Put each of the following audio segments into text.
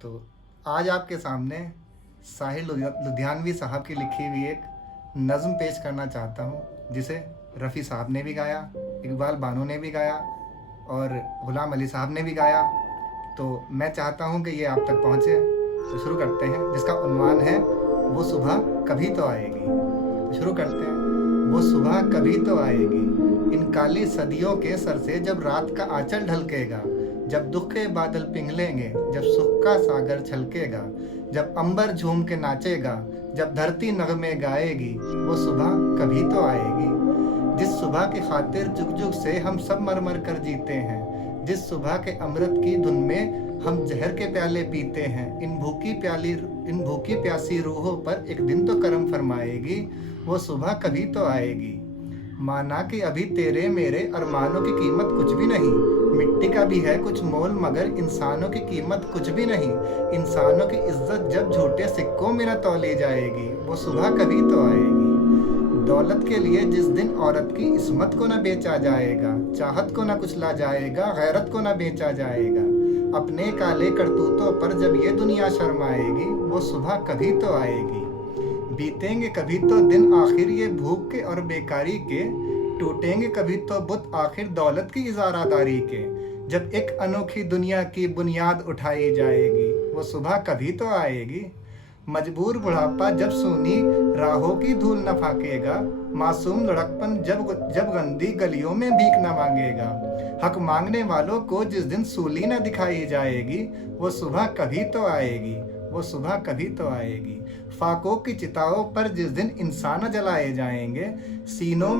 تو आज आपके सामने साहिर लुधियानवी साहब की लिखी हुई एक नज़्म पेश करना चाहता हूँ, जिसे रफ़ी साहब ने भी गाया, इकबाल बानो ने भी गाया और ग़ुलाम अली साहब ने भी गाया। तो मैं चाहता हूँ कि ये आप तक पहुँचे। तो शुरू करते हैं, जिसका उन्वान है वो सुबह कभी तो आएगी। तो शुरू करते हैं। वो सुबह कभी तो आएगी, इन काली सदियों के सर से जब रात का आंचल ढलकेगा, जब दुख के बादल पिघलेंगे, जब सुख का सागर छलकेगा, जब अंबर झूम के नाचेगा, जब धरती नगमे गाएगी, वो सुबह कभी तो आएगी। जिस सुबह की खातिर जुग जुग से हम सब मर मर कर जीते हैं, जिस सुबह के अमृत की धुन में हम जहर के प्याले पीते हैं, इन भूखी प्यासी रूहों पर एक दिन तो करम फरमाएगी, वो सुबह कभी तो आएगी। माना कि अभी तेरे मेरे अरमानों की कीमत कुछ भी नहीं, मिट्टी का भी है कुछ मोल मगर इंसानों की कीमत कुछ भी नहीं। इंसानों की इज्जत जब झूठे सिक्कों में न तौली जाएगी, वो सुबह कभी तो आएगी। दौलत के लिए जिस दिन औरत की इस्मत को न बेचा जाएगा, चाहत को न कुचला जाएगा, गैरत को न बेचा जाएगा, अपने काले करतूतों पर जब ये दुनिया शर्माएगी, वो सुबह कभी तो आएगी। बीतेंगे कभी तो दिन आखिर ये भूख के और बेकारी के, टूटेंगे कभी तो बुत आखिर दौलत की इजारादारी के, जब एक अनोखी दुनिया की बुनियाद उठाई जाएगी, वो सुबह कभी तो आएगी। मजबूर बुढ़ापा जब सूनी राहों की धूल न फाकेगा, मासूम लड़कपन जब गंदी गलियों में भीख न मांगेगा, हक मांगने वालों को जिस दिन सूली न दिखाई जाएगी, वो सुबह कभी तो आएगी, वो सुबह कभी तो आएगी। फाकों की चिताओं पर जिस दिन इंसान जलाए जाएंगे, सीनों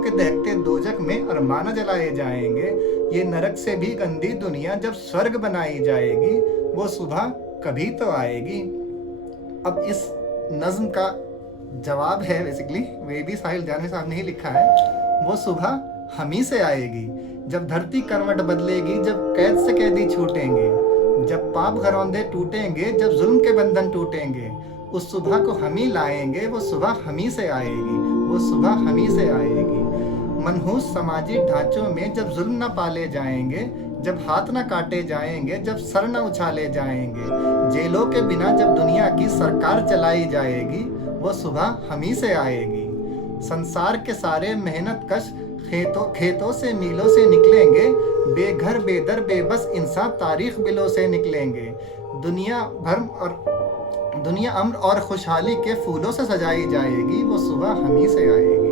के दहकते दोजक में अरमान जलाए जाएंगे, ये नरक से भी गंदी दुनिया जब स्वर्ग बनाई जाएगी, वो सुबह कभी तो आएगी। अब इस नज़्म का जवाब है बेसिकली, वे भी साहिर लुधियानवी साहब ने ही लिखा है। वो सुबह हम ही से आएगी, जब धरती करवट बदलेगी, जब कैद से कैदी छूटेंगे, जब पाप घरौंदे टूटेंगे, जब जुल्म के बंधन टूटेंगे, उस सुबह को हम ही लाएंगे, वो सुबह हम ही से आएगी, वो सुबह हम ही से आएगी। मनहूस समाजी ढांचों में जब जुल्म न पाले जाएंगे, जब हाथ न काटे जाएंगे, जब सर न उछाले जाएंगे, जेलों के बिना जब दुनिया की सरकार चलाई जाएगी, वो सुबह हम ही से आएगी। संसार के सारे मेहनत कश खेतों से मीलों से निकलेंगे, बेघर बेदर बेबस इंसान तारीख बिलों से निकलेंगे, दुनिया अम्र और खुशहाली के फूलों से सजाई जाएगी, वो सुबह हम ही से आएगी।